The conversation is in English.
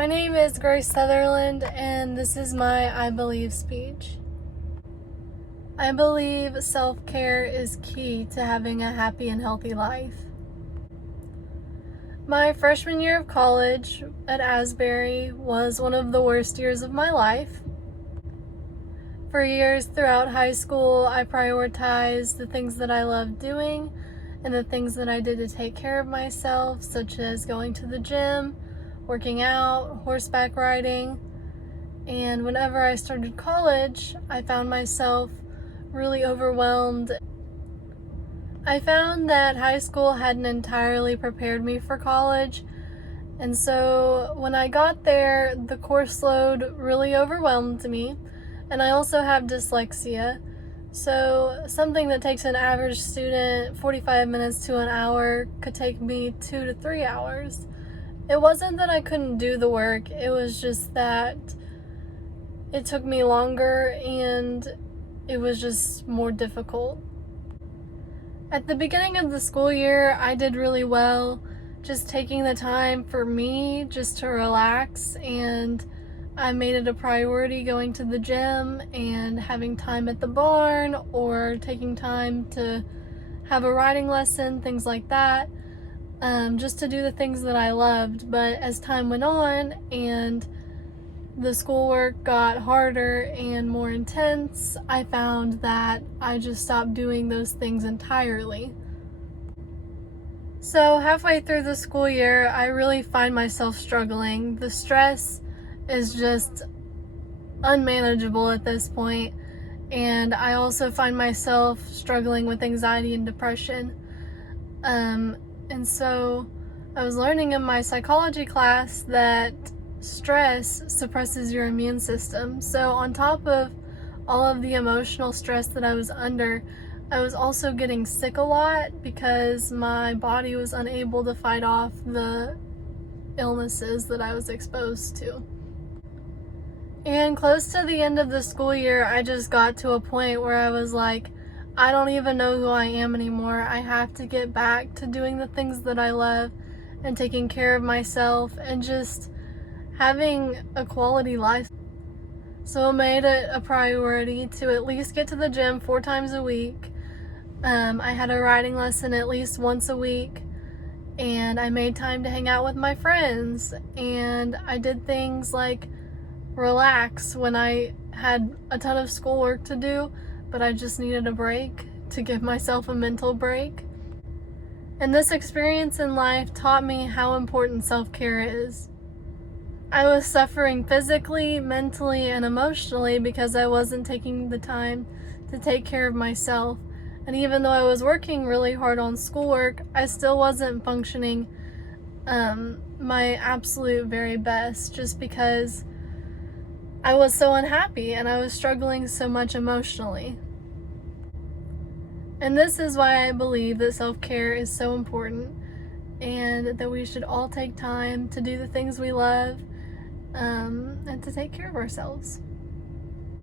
My name is Grace Sutherland, and this is my I Believe speech. I believe self-care is key to having a happy and healthy life. My freshman year of college at Asbury was one of the worst years of my life. For years throughout high school, I prioritized the things that I loved doing and the things that I did to take care of myself, such as going to the gym, working out, horseback riding. And whenever I started college, I found myself really overwhelmed. I found that high school hadn't entirely prepared me for college, and so when I got there, the course load really overwhelmed me, and I also have dyslexia. So something that takes an average student 45 minutes to an hour could take me 2 to 3 hours. It wasn't that I couldn't do the work, it was just that it took me longer and it was just more difficult. At the beginning of the school year, I did really well, just taking the time for me just to relax, and I made it a priority going to the gym and having time at the barn or taking time to have a riding lesson, things like that. Just to do the things that I loved. But as time went on and the schoolwork got harder and more intense, I found that I just stopped doing those things entirely. So halfway through the school year, I really find myself struggling. The stress is just unmanageable at this point, and I also find myself struggling with anxiety and depression. And so I was learning in my psychology class that stress suppresses your immune system. So on top of all of the emotional stress that I was under, I was also getting sick a lot because my body was unable to fight off the illnesses that I was exposed to. And close to the end of the school year, I just got to a point where I was like, I don't even know who I am anymore. I have to get back to doing the things that I love and taking care of myself and just having a quality life. So I made it a priority to at least get to the gym 4 times a week. I had a riding lesson at least once a week, and I made time to hang out with my friends, and I did things like relax when I had a ton of schoolwork to do, but I just needed a break to give myself a mental break. And this experience in life taught me how important self-care is. I was suffering physically, mentally, and emotionally because I wasn't taking the time to take care of myself. And even though I was working really hard on schoolwork, I still wasn't functioning my absolute very best, just because I was so unhappy and I was struggling so much emotionally. And this is why I believe that self-care is so important, and that we should all take time to do the things we love, and to take care of ourselves.